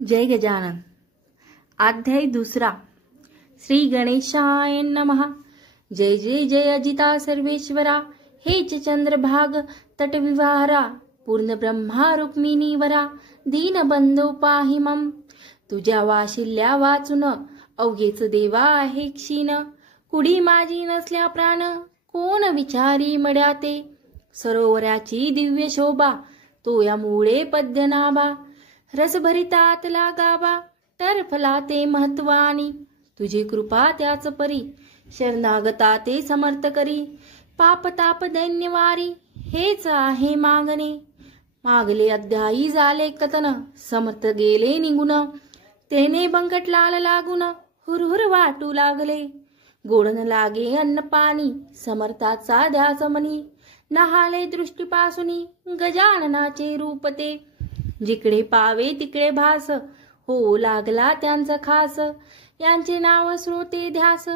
जय गजानन। अध्याय दुसरा। श्री गणेशाय नमः। जय जय जय अजिता सर्वेश्वरा, हेच चंद्रभाग तटविवारा, पूर्ण ब्रह्मा रुक्मिणीवरा, दीनबंधो पाहि मम। तुझ्या वाशिल्ल्या वाचून अवघेच देवा आहे क्षीण, कुडी माझी नसल्या प्राण, कोण विचारी मड्या ते। सरोवराची दिव्य शोभा, तो या मुळे पद्यनाभा, रसभरितात लागावा, टरफला ते महत्वानी। तुझी कृपा त्याच परी, शरणागता ते समर्थ करी, पाप ताप दैन्यवारी, हेच आहे मागणे। मागले अध्यायी झाले कथन, समर्थ गेले निघून, तेने बंकटलाल लागून, हुरहुर वाटू लागले। गोडन लागे अन्न पाणी, समर्थाचा ध्यास मनी, नहाले दृष्टीपासूनी, गजाननाचे रूप ते। जिकडे पावे तिकडे भास, हो लागला त्यांचा खास, यांचे नाव श्रोते ध्यास,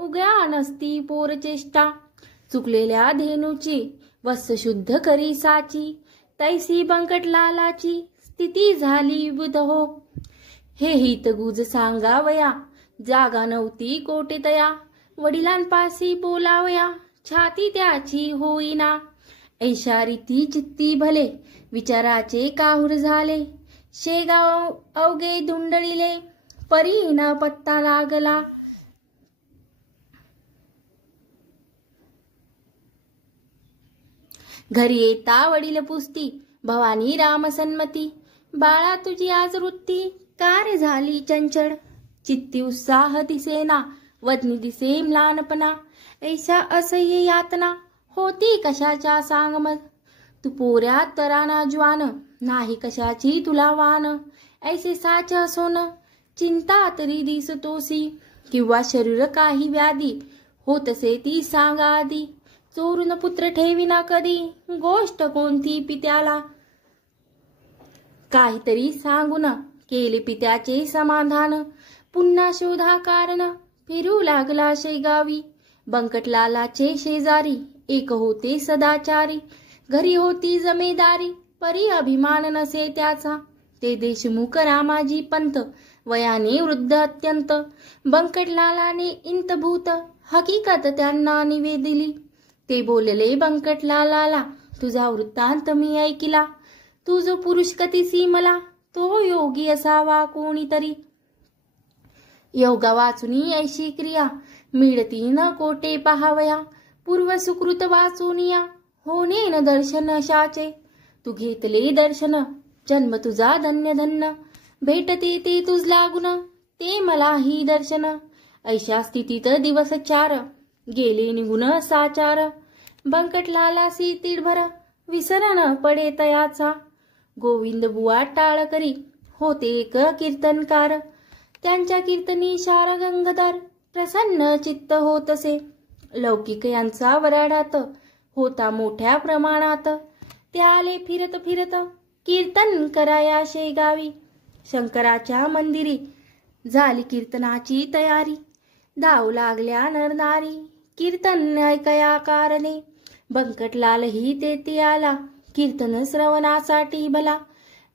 उग्या नसती पोरचेष्टा। चुकलेल्या धेनूची वत्स शुद्ध करी साची, तैसी बंकटलालाची स्थिती झाली बुध हो। हे हित गुज सांगावया, जागा नव्हती कोटे तया, वडिलांपासी बोलावया, छाती त्याची होईना। ऐशा रीती चित्ती भले, विचाराचे काहूर झाले, शेगाव अवघे धुंडळिले, परी न पत्ता लागला। घरी येता वडील पुसती, भवानी राम सन्मती, बाळा तुझी आज वृत्ती, कार झाली चंचळ। चित्ती उत्साह दिसेना, वदनी दिसे म्लानपणा, ऐसा असह्य यातना, होती कशाच्या सांग मग। तू पोऱ्या तराना ज्वान, नाही कशाची तुला वान, ऐसे साच सोन, चिंता तरी दिसतोसी, किंवा शरीर काही व्याधी, होतसे ती सांगा आधी। चोरून पुत्र ठेविना कधी, गोष्ट कोणती पित्याला, काहीतरी सांगून केले पित्याचे समाधान। पुन्हा शोधा कारण, फिरू लागला शेगावी, बंकटलालाचे शेजारी, एक होते सदाचारी, घरी होती जमेदारी, परी अभिमान नसे त्याचा। ते देशमुख रामाजी पंत, वयाने वृद्ध अत्यंत, बंकटलालाने इंतभूत, हकीकत त्यांना निवेदिली। ते बोलले बंकटलालाला, तुझा वृत्तांत मी ऐकिला, तू जो पुरुष कथिसी मला, तो योगी असावा कोणीतरी। योगा वाचुनी ऐशी क्रिया, मिळती न कोटे पहावया, पूर्व सुकृत वाचुनिया, होणे न दर्शन अशाचे। तू घेतले दर्शन, जन्म तुझा धन्य धन्य, भेटते ते तुझ लागून, ते मलाही दर्शन। ऐशा स्थितीत दिवस चार, गेले निघून साचार, बंकटलालासी तिडभर, विसरण पडे तयाचा। गोविंद बुवा टाळ करी, होते एक कीर्तनकार, त्यांच्या कीर्तनी शार गंगाधर, प्रसन्न चित्त होतसे। लौकिक यांचा वराडात, होता मोठ्या प्रमाणात, ते आले फिरत फिरत, कीर्तन कराया शेगावी। शंकराच्या मंदिरी, झाली कीर्तनाची तयारी, धाव लागल्या नरनारी, कीर्तन ऐकया कारणे। बंकटलालही तेथे आला, कीर्तन श्रवणासाठी भला,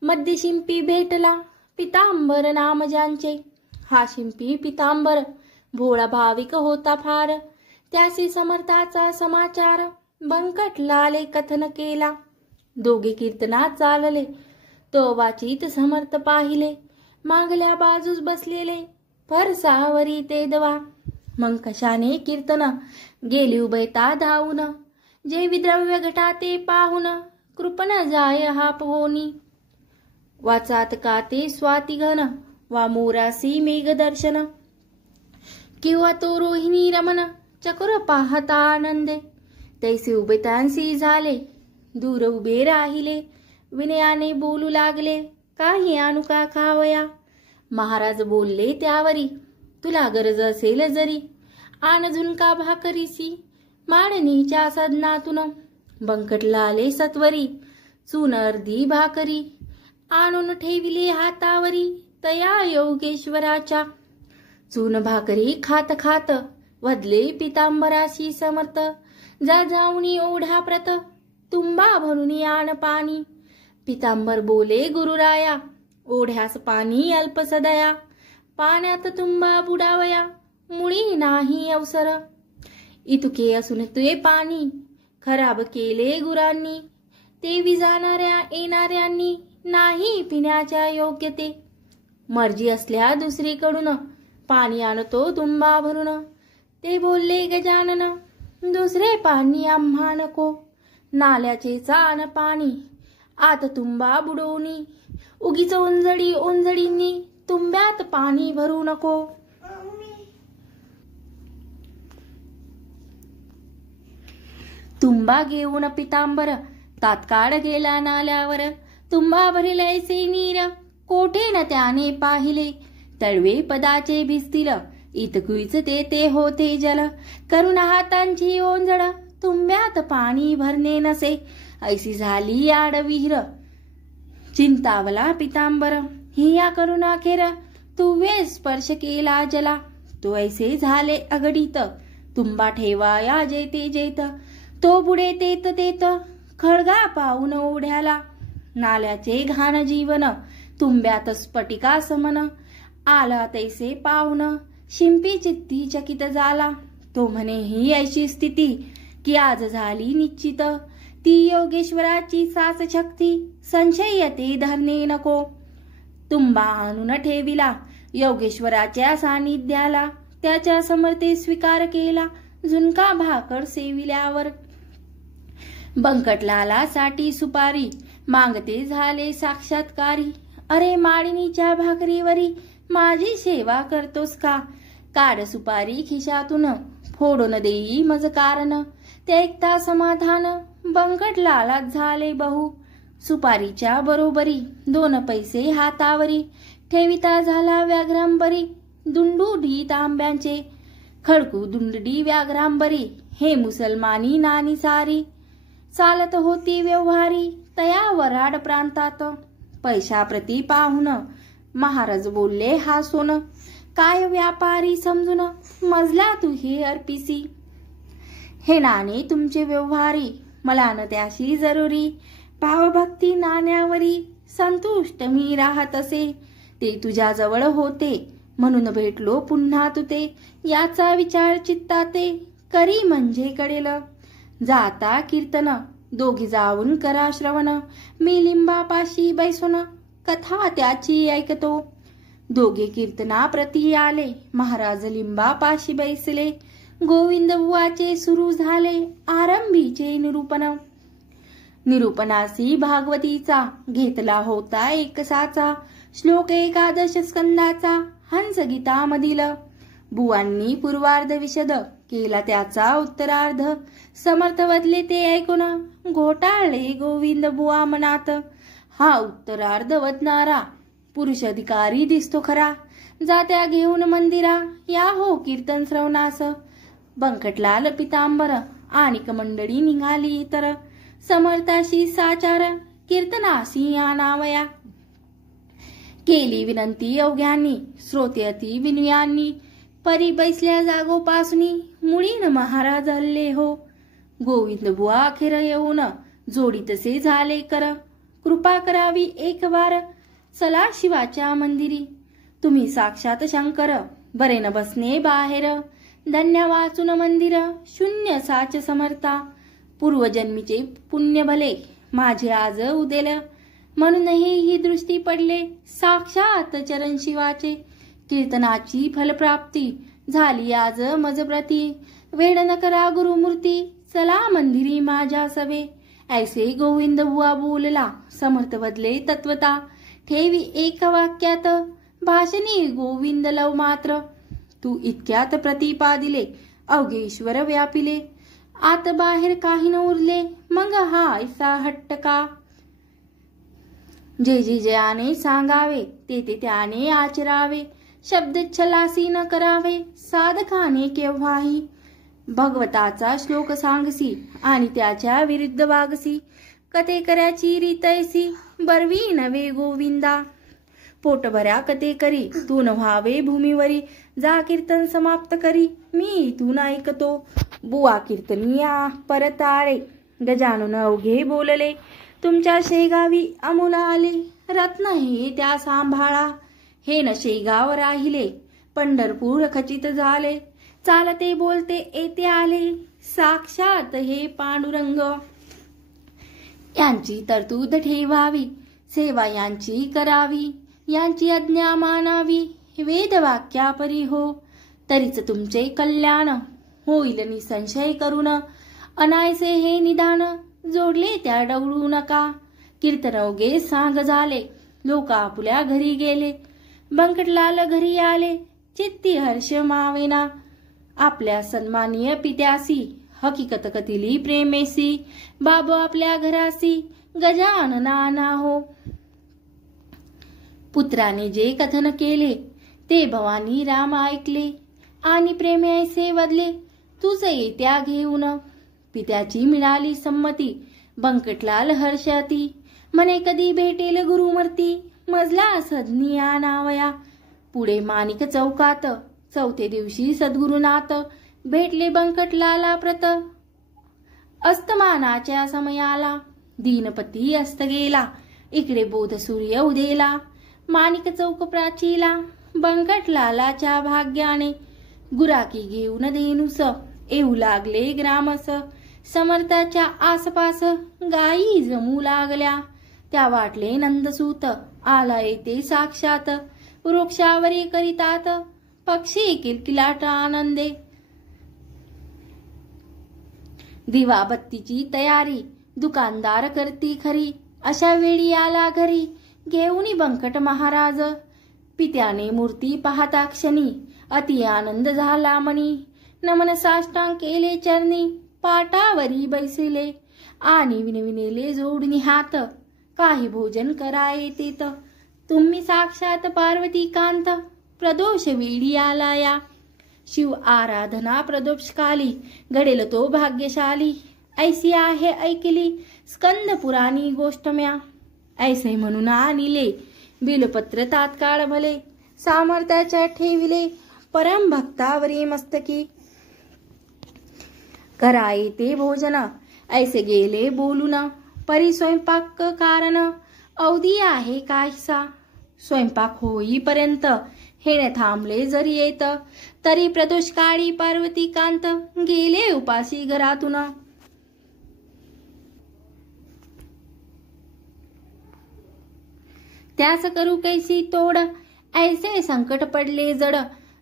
मध्य शिंपी भेटला, पितांबर नाम ज्यांचे। हा शिंपी पितांबर, भोळा भाविक होता फार, त्यासी समर्थाचा समाचार, बंकटलाले कथन केला। दोघे कीर्तनात चालले, तो वाचित समर्थ पाहिले, मागल्या बाजूस बसलेले, फरसावरी ते दवा। मग कशाने कीर्तन गेली उभयता धावून, जे विद्रव्य घटा ते पाहून, कृपण जाय हा पोनी। वाचात का ते स्वातिघन, वा मोरासी मेघदर्शन, किंवा तो रोहिणी रमन, चकोर पाहता आनंदे। तैसे उभयतांसी झाले, दूर उभे राहिले, विनयाने बोलू लागले, काही आणू का खावया। महाराज बोलले त्यावरी, तुला गरज असेल जरी, आण झुणका भाकरीसी, मांडणीच्या सदनातून। बंकटलाले सत्वरी, चून अर्धी भाकरी, आणून ठेविले हातावरी, तया योगेश्वराच्या। चून भाकरी खात खात, वदले पितांबराशी समर्थ, जा जाऊनी ओढा प्रत, तुंबा भरून आण पाणी। पितांबर बोले गुरुराया, ओढ्यास पाणी अल्प सदया, पाण्यात तुंबा बुडावया, मुळी नाही अवसर. इतके असून ते पाणी खराब केले गुरांनी, ते जाणाऱ्या येणाऱ्यांनी नाही पिण्याच्या योग्य ते. मर्जी असल्या दुसरीकडून पाणी आणतो तुंबा भरून, ते बोलले गजानन दुसरे पाणी आम्हा नको. नाल्याचे चान पाणी आत तुंबा बुडवणी, उगीच ओंजळींनी तुंब्यात पाणी भरू नको. तुंबा घेऊन पितांबर तात्काळ गेला नाल्यावर, तुंबा भरेल ऐसे नीर कोठे न त्याने पाहिले. तळवे पदाचे भिजतील इतकुईच ते होते जल, करून हातांची ओंजळ तुंब्यात पाणी भरणे नसे. ऐसी झाली आड विहीर चिंतावला पितांबर, हिया करून अखेर तुवे स्पर्श केला जला. तो ऐसे झाले अगडीत तुंबा ठेवाया जेते जेत, तो बुडे तेत खळगा पाऊन ओढ्याला. नाल्याचे घाण जीवन तुंब्यात स्फटिका समन, आला तैसे पाऊन शिंपी चित्ती चकित झाला. तो म्हणे ही अशी स्थिती की आज झाली निश्चित, ती योगेश्वराची सास शक्ती संशय ते धरणे नको. तुंबा आणून ठेविला योगेश्वराच्या सानिध्याला, त्याच्या समर्थे स्वीकार केला झुणका भाकर सेविल्यावर. बंकटलाला साठी सुपारी मागते झाले साक्षात्कारी, अरे माळिनीच्या भाकरीवरी माझी सेवा करतोस का. काढ सुपारी खिशातून फोडून देई मज कारण, ते ऐकता समाधान बंकटलाला झाले बहु. सुपारीच्या बरोबरी 2 पैसे हातावरी, ठेविता झाला व्याघ्रांबरी दुंडुडी तांब्यांचे. खडकू दुंडडी व्याघ्रांबरी हे मुसलमानी नानी सारी, चालत होती व्यवहारी तया वराड प्रांतात. पैशाप्रती पाहून महाराज बोलले हासून, काय व्यापारी समजून मजला तू हे अर्पिसी. हे नाणे तुमचे व्यवहारी मला न त्याशी जरुरी, भावभक्ती नाण्यावरी संतुष्ट मी राहत असे. ते तुझ्या जवळ होते म्हणून भेटलो पुन्हा तुते, याचा विचार चित्ताते करी म्हणजे कळेल. जाता कीर्तन दोघी जाऊन करा श्रवण, मी लिंबापाशी बैसून कथा त्याची ऐकतो. दोघे कीर्तना प्रती आले, महाराज लिंबापाशी बैसले. गोविंद बुवाचे सुरू झाले आरंभीचे निरूपण. निरूपणासी भागवतीचा घेतला होता एकसाचा, श्लोक 11 स्कंदाचा हंस गीतामधील. बुवांनी पूर्वार्ध विशद केला त्याचा उत्तरार्ध, समर्थ वदले ते ऐकून घोटाळले गोविंद बुवा मनात. हा उत्तरार्ध वदणारा पुरुष अधिकारी दिसतो खरा, जात्या घेऊन मंदिरा या हो कीर्तन श्रवणास. बंकटलाल पितांबर आणिक मंडळी निघाली तर, समर्थाशी साचार कीर्तनासी आणावया. केली विनंती अवघ्यांनी श्रोते अति विनयांनी, परी बैसल्या जागोपासनी मुळीन महाराज हल्ले हो. गोविंद बुवा अखेर येऊन जोडीतसे झाले कर, कृपा करावी एक वार चला शिवाच्या मंदिरी. तुम्ही साक्षात शंकर बरे न बसणे बाहेर, धन्य वाचून मंदिर शून्य साच समर्था. पूर्वजन्मीचे पुण्य भले माझे आज उदेल, म्हणूनही ही दृष्टी पडले साक्षात चरण शिवाचे. कीर्तनाची फलप्राप्ती झाली आज मज प्रती, वेड न करा गुरुमूर्ती चला मंदिरी माझ्या सवे. ऐसे गोविंद बुवा बोलला समर्थ बदले तत्वता, ठेवी एक वाक्यात भाषणी गोविंद लव मात्र. तू इतक्यात प्रतिपादिले अवघे ईश्वर व्यापिले, आत बाहेर काही न उरले मग हा ऐसा हट्ट का. जे जे जयाने सांगावे ते ते त्याने आचरावे, शब्द छलासी न करावे साधकाने केव्हाही. भगवताचा श्लोक सांगसी आणि त्याच्या विरुद्ध वागसी, कथेकऱ्याची रीतैसी बरवी नवे गोविंदा. पोटभऱ्या कथे करी तू न व्हावे भूमीवरी, जा कीर्तन समाप्त करी मी इथून ऐकतो. बुवा कीर्तनिया परत आले, गजानन अवघे बोलले तुमच्या शेगावी अमोला आले. रत्न हे त्या सांभाळा. हे न शेगाव राहिले, पंढरपूर खचित झाले. चालते बोलते येते आले, साक्षात हे पांडुरंग. यांची तरतूद ठेवावी, सेवा यांची करावी. यांची आज्ञा मानावी, वेदवाक्यापरी हो. तरीच तुमचे कल्याण, होईल निसंशय करून. अनायसे हे निदान, जोडले त्या डवळू नका. कीर्तनवगे सांग झाले, लोक आपुल्या घरी गेले. बंकटलाल घरी आले, चित्ती हर्ष मावेना. आपल्या सन्मानीय पित्यासी, हकीकत कथिली प्रेमेसी. बाबू आपल्या घरासी, गजानना हो. पुत्राने जे कथन केले, ते भवानी राम ऐकले. आणि प्रेमे ऐसे वदले, तुझे येत्या घेऊन. पित्याची मिळाली संमती, बंकटलाल हर्षाती. म्हणे कधी भेटेल गुरुमूर्ती, मजला सदनी आणावया. पुढे माणिक चौकात, चौथे दिवशी सद्गुरुनाथ. भेटले बंकटलाला प्रत, अस्तमानाच्या समयाला. दीनपती अस्त गेला, इकडे बोध सूर्य उदेला. माणिक चौक प्राचीला, बंकटलालाच्या भाग्याने. गुराकी घेऊन धेनुस, येऊ लागले ग्रामस. समर्थाच्या आसपास, गायी जमू लागल्या. त्या वाटले नंदसूत, आला येते साक्षात. वृक्षावरी करीतात, पक्षी किलकिलाट आनंदे. दिवाबत्तीची तयारी, दुकानदार करती खरी. अशा वेळी आला घरी, घेऊनी बंकट महाराज. पित्याने मूर्ती पाहता क्षणी, अति आनंद झाला मनी. नमन साष्टांग केले चरणी, पाटावरी बैसिले. आणि विनविनेले जोडणी हात, काही भोजन कराये तेत. तुम्ही साक्षात पार्वती कांत, प्रदोष वेळी आलाया. शिव आराधना प्रदोषकाली, घडेल तो भाग्यशाली. ऐसी आहे ऐकली, स्कंद पुराणी गोष्ट म्या. ऐसे म्हणून आणिले, बिलपत्र तात्काळ भले. सामर्थ्याच्या ठेविले, परम भक्तावरी मस्तकी. कराये ते भोजन, ऐसे गेले बोलून. परी स्वयंपाक कारण, अवधी आहे काहीसा. स्वयंपाक होईपर्यंत, हेणे थांबले जरी येत. तरी प्रदोष काळी पार्वती कांत, गेले उपासी घरातून. त्यास करू कैसी तोड, ऐसे संकट पडले जड.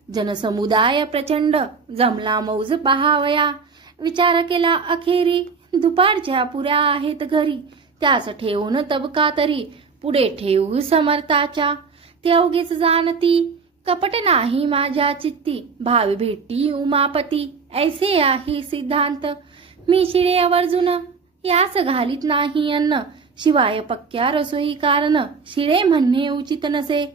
जनसमुदाय प्रचंड, जमला मौज पहावया. विचार केला अखेरी, दुपारच्या पुऱ्या आहेत घरी. त्यास ठेवून तबका तरी, पुढे ठेवू समर्थाच्या. ते अवघेच जाणती, कपट नाही माझ्या चित्ती. भावी भेटी उमापती, ऐसे आहे सिद्धांत. मी शिळे आवर्जून, यास घालीत नाही अन्न. शिवाय पक्क्या रसोई कारण, शिळे म्हणणे उचित नसे.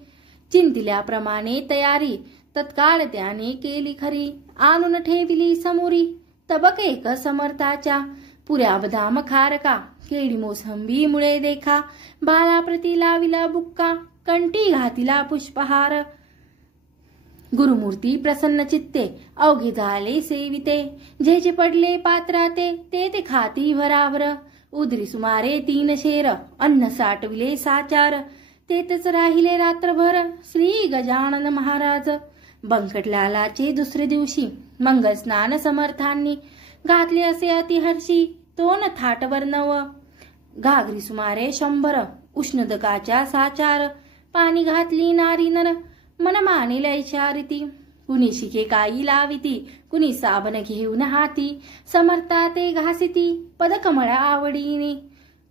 चिंतिल्याप्रमाणे तयारी, तत्काळ त्याने केली खरी. आणून ठेविली समोरी, तबक एक समर्थाच्या. पुऱ्या बदाम खारका, केळी मोसंबी मुळे देखा. बालाप्रती लाविला बुक्का, कंठी घातिला पुष्पहार. गुरुमूर्ती प्रसन्न चित्ते, अवघे झाले सेविते. जे जे पडले पात्राते, ते खाती भराभर. उदरी सुमारे 3 शेर, अन्न साठविले साचार. तेथच राहिले रात्रभर, श्री गजानन महाराज. बंकटलालाचे दुसरे दिवशी, मंगल स्नान समर्थांनी. घातले असे अतिहर्षी, तोन थाटवर नव. घागरी सुमारे 100, उष्णदकाच्या साचार. पाणी घातली नारी नर, मन मानेल ऐचारिती. कुणी शिके काई लाविती, कुणी साबण घेऊन हाती. समर्था ते घासिती, पदकमळा आवडीने.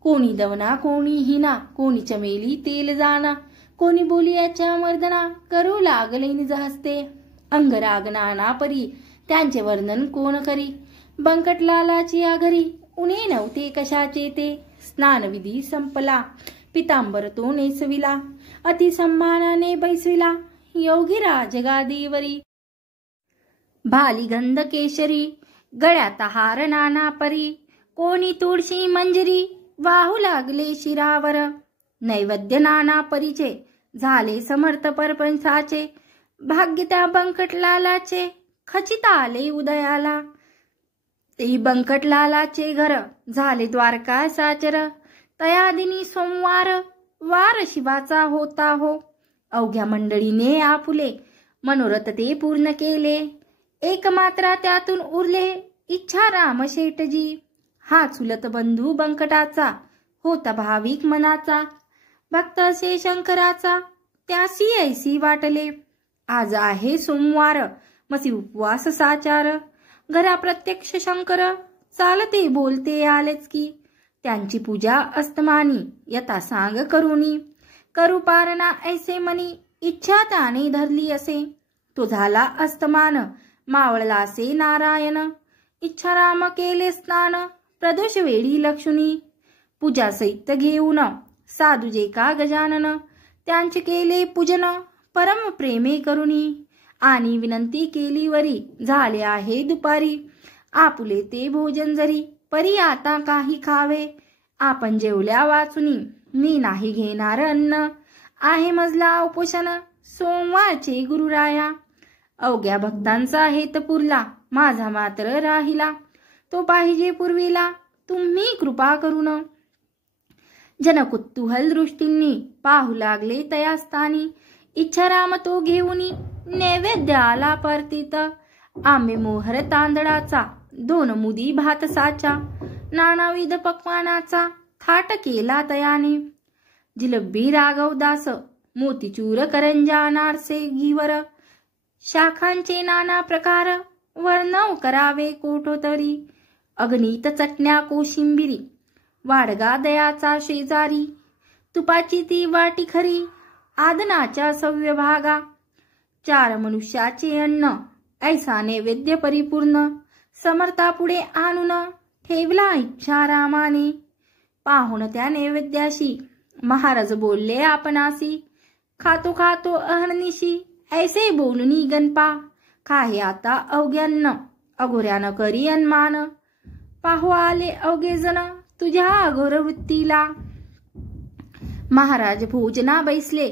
कोणी दवना कोणी हिना, कोणी चमेली तेल जाना. कोणी बोलियाच्या मर्दना, करू लागले निज हस्ते. अंगराग नाना परी, त्यांचे वर्णन कोण करी. बंकटलालाची आघरी, उणे नव्हते कशाचे ते. स्नानविधी संपला, पितांबर तो नेसविला. अति सन्मानाने बैसविला, योगी राजगादीवरी. भाली गंध केशरी, गळ्यात हार नाना परी. कोणी तुळशी मंजरी, वाहू लागले शिरावर. नैवेद्य नाना परीचे, झाले समर्थ परपंचाचे. भाग्य त्या बंकटलालाचे, खचित आले उदयाला. ते बंकटलालाचे घर, झाले द्वारका साचर. तया दिनी सोमवार, वार शिवाचा होता हो. अवघ्या मंडळीने आपुले मनोरथ ते पूर्ण केले. एकमात्रा त्यातून उरले इच्छा राम शेटजी. हा चुलत बंधू बंकटाचा होता भाविक मनाचा. भक्त असे शंकराचा त्यासी ऐसी वाटले. आज आहे सोमवार मसी उपवास साचार. घरा प्रत्यक्ष शंकर चालते बोलते आलेच की. त्यांची पूजा अस्तमानी यथा सांग करुनी. करू पारणा ऐसे मनी इच्छा त्याने धरली असे. तो झाला अस्तमान मावळला असे नारायण. इच्छा राम केले स्नान प्रदोष वेळी लक्ष्मी. पूजा सहित घेऊन साधूजे का गजानन. त्यांचे केले पूजन परम प्रेमे करुणी. आणि विनंती केली वरी झाले आहे दुपारी. आपुले ते भोजन जरी परी आता काही खावे. आपण जेवल्या वाचुनी मी नाही घेणार अन्न. आहे मजला उपोषण सोमवारचे गुरुराया. अवघ्या भक्तांचा हेत पुरला माझा मात्र राहिला. तो पाहिजे पूर्वीला तुम्ही कृपा करून. जन कुतूहल दृष्टींनी पाहू लागले तयास्थानी. इच्छाराम तो घेऊनी नैवेद्याला परतीत. आंबे मोहर तांदळाचा 2 मुदी भात साचा. नानाविध पक्वानाचा थाट केला तयाने. जिलबी राघवदास मोतीचूर करंजा अनारसे घीवर. शाखांचे नाना प्रकार वर्णव करावे कोठोतरी. अगणित चटण्या कोशिंबिरी वाडगा दयाचा शेजारी. तुपाची ती वाटी खरी आदनाच्या सव्य भागा. 4 मनुष्याचे अन्न ऐसा नैवेद्य परिपूर्ण. समर्थापुढे आणून ठेवला इच्छारामाने. पाहुण त्या नैवेद्याशी महाराज बोलले आपणासी. खातो खातो अहर्निशी ऐसे बोलुनी गणपा. खाहे आता अवघ्यान्न अघोऱ्यानं करी अन्मान. पाहू आले अवघे जण तुझ्या अघोर वृत्तीला. महाराज भोजना बैसले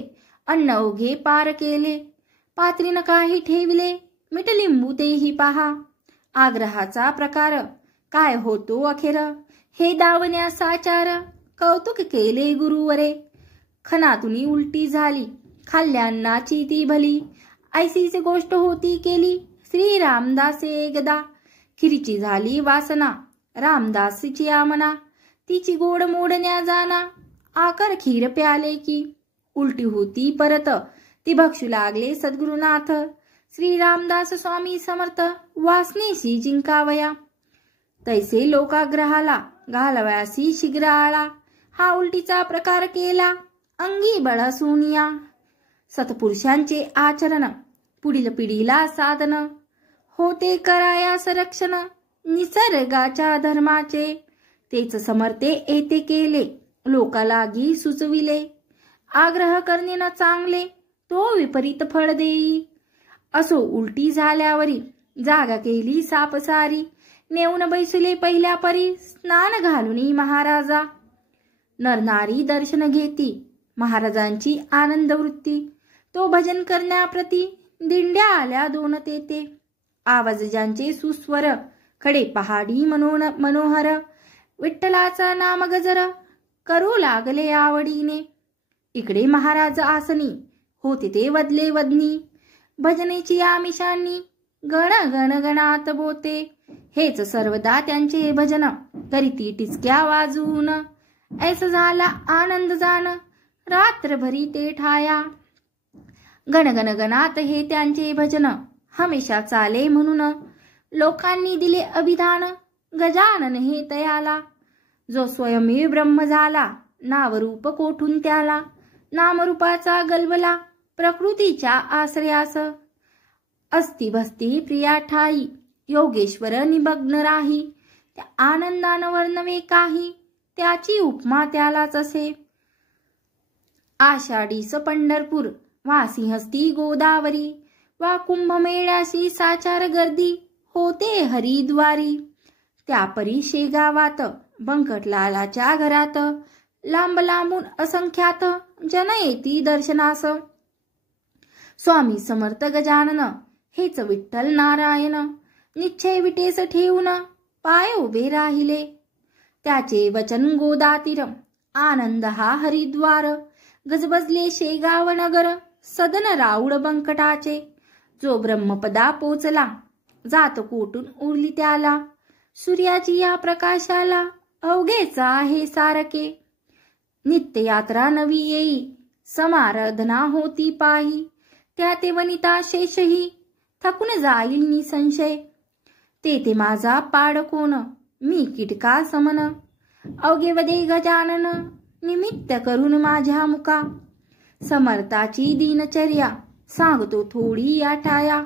अन्न अवघे पार केले. पात्रीनं काही ठेवले मीठ लिंबू तेही पहा. आग्रहाचा प्रकार काय होतो अखेर. हे दावण्या साचार कौतुक केले गुरुवरे. खनातुनी उलटी झाली खाल्ल्या अन्नाची ती भली. ऐसीच गोष्ट होती केली श्री रामदासे एकदा. खिरीची झाली वासना रामदासीची आमना. तिची गोड मोडण्या जाना आकर खीर प्याले की. उलटी होती परत ती भक्षू लागले सद्गुरुनाथ. श्री रामदास स्वामी समर्थ वासनेशी जिंकावया. तैसे लोकाग्रहाला घालवयासी शीघ्र आळा. हा उलटीचा प्रकार केला अंगी बळ सोनिया. सत्पुरुषांचे आचरण पुढील पिढीला साधन. होते कराया संरक्षण निसर्गाच्या धर्माचे. तेच समर्थे येते केले लोकालागी सुचविले. आग्रह करणे न चांगले तो विपरीत फळ देई. असो उलटी झाल्यावरी जागा केली सापसारी. नेऊन बैसले पहिल्या परी स्नान घालुनी महाराजा. नरनारी दर्शन घेती महाराजांची आनंद वृत्ती. तो भजन करण्याप्रती दिंड्या आल्या 2 तेथे. आवाज ज्यांचे सुस्वर खडे पहाडी मनोहर. विठ्ठलाचा नाम गजर करू लागले आवडीने. इकडे महाराज आसनी होते ते वदले वदनी. भजनेची आमिषांनी गण गण गणात बोते. हेच सर्वदा त्यांचे भजन करीती टिचक्या वाजून. ऐसा झाला आनंद जाण रात्रभरी ते ठाया. गण गण गणात हे त्यांचे भजन हमेशा चाले म्हणून. लोकांनी दिले अभिधान गजानन हे तयाला. जो स्वयंमेव ब्रह्म झाला नावरूप कोठून त्याला. नामरूपाचा गलबला प्रकृतीच्या आश्रयास. अस्ति भस्ती प्रिया ठाई योगेश्वर निमग्न राही. त्या आनंदानं वर्णवे काही त्याची उपमा त्यालाच असे. आषाढीस पंढरपूर वा सिंहस्ती गोदावरी. वा कुंभमेळ्याशी साचार गर्दी होते हरिद्वारी. त्यापरी शेगावात बंकटलालाच्या घरात. लांब लांबून असंख्यात जन येती दर्शनास. स्वामी समर्थ गजानन हेच विठ्ठल नारायण. निश्चय विटेस ठेवून पाय उभे राहिले. त्याचे वचन गोदातीर आनंद हा हरिद्वार. गजबजले शेगाव नगर, सदन राऊड बंकटाचे. जो ब्रह्मपदा पोचला, जात कोटून उरली त्याला. सूर्याची या प्रकाशाला, अवघेच आहे सारके. नित्ययात्रा नवी येई, समाराधना होती पाही. त्या ते वनिता शेषही, थकून जाईल निसंशय. ते माझा पाड कोण, मी कीटका समन. अवघे वदे गजानन, निमित्त करून माझ्या मुका. समर्थाची दिनचर्या, सांगतो थोडी या ठाया.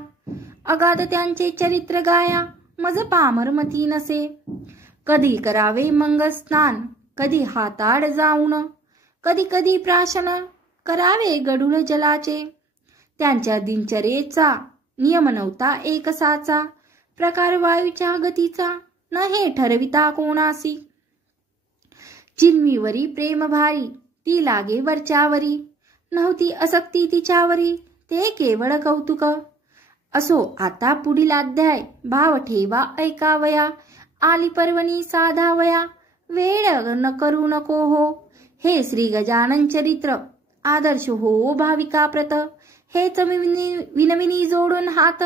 अगाध त्यांचे चरित्र गाया, मज पामरमती नसे. कधी करावे मंग स्नान, कधी हाताड जाऊन. कधी कधी प्राशन, करावे गढूळ जलाचे. त्यांच्या दिनचर्येचा नियम नव्हता एकसाचा. प्रकार वायूच्या गतीचा, न हे ठरविता कोणासी. चिन्मीवरी प्रेम भारी, ती लागे वरच्यावरी. नव्हती असक्ती तिच्यावरी, ते केवळ कौतुक. असो आता पुढील अध्याय, भाव ठेवा ऐकावया. आली पर्वणी साधावया, वेळ न करू नको हो. हे श्री गजानन चरित्र, आदर्श हो भाविका प्रत. हेच विनविनी जोडून हात,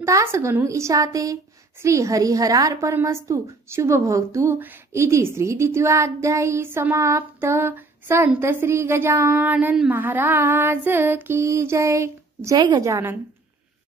दास गणू ईशाते. श्री हरिहरार्पणमस्तु. शुभ भवतु. इति श्री द्वितीयाध्यायी समाप्त. संत श्री गजानन महाराज की जय. जय गजानन.